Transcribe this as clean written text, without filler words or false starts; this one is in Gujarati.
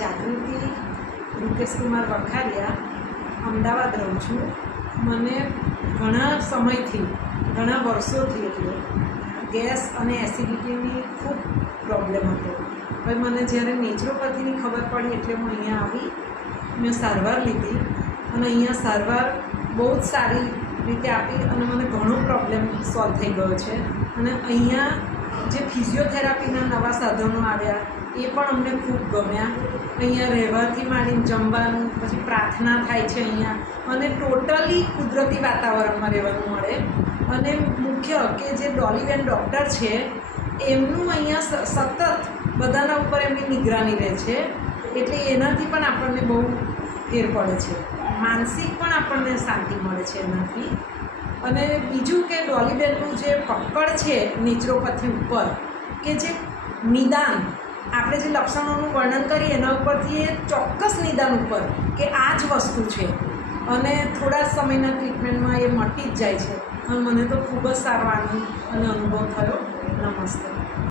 જાગૃતિ રૂકેશ કુમાર વખારિયા, અમદાવાદ રહું છું. મને ઘણા સમયથી, ઘણા વર્ષોથી એટલે ગેસ અને એસિડિટીની ખૂબ પ્રોબ્લેમ હતો. હવે મને જ્યારે નેચરોપેથીની ખબર પડી એટલે હું અહીંયા આવી, મેં સારવાર લીધી અને અહીંયા સારવાર બહુ જ સારી રીતે આપી અને મને ઘણો પ્રોબ્લેમ સોલ્વ થઈ ગયો છે. અને અહીંયા જે ફિઝિયોથેરાપીના નવા સાધનો આવ્યા એ પણ અમને ખૂબ ગમ્યા. અહીંયા રહેવાથી માંડીને જમવાનું, પછી પ્રાર્થના થાય છે અહીંયા, અને ટોટલી કુદરતી વાતાવરણમાં રહેવાનું મળે. અને મુખ્ય કે જે ડોલીબેન ડૉક્ટર છે એમનું અહીંયા સતત બધાના ઉપર એમની નિગરાની રહે છે, એટલે એનાથી પણ આપણને બહુ ફેર પડે છે. માનસિક પણ આપણને શાંતિ મળે છે એનાથી. અને બીજું કે ડોલીબેનનું જે પકડ છે નેચરોપેથી ઉપર, કે જે નિદાન, આપણે જે લક્ષણોનું વર્ણન કરીએ એના ઉપરથી એ ચોક્કસ નિદાન ઉપર કે આ જ વસ્તુ છે, અને થોડા સમયના ટ્રીટમેન્ટમાં એ મટી જ જાય છે. અને મને તો ખૂબ જ સારો આનંદ અને અનુભવ થયો. નમસ્તે.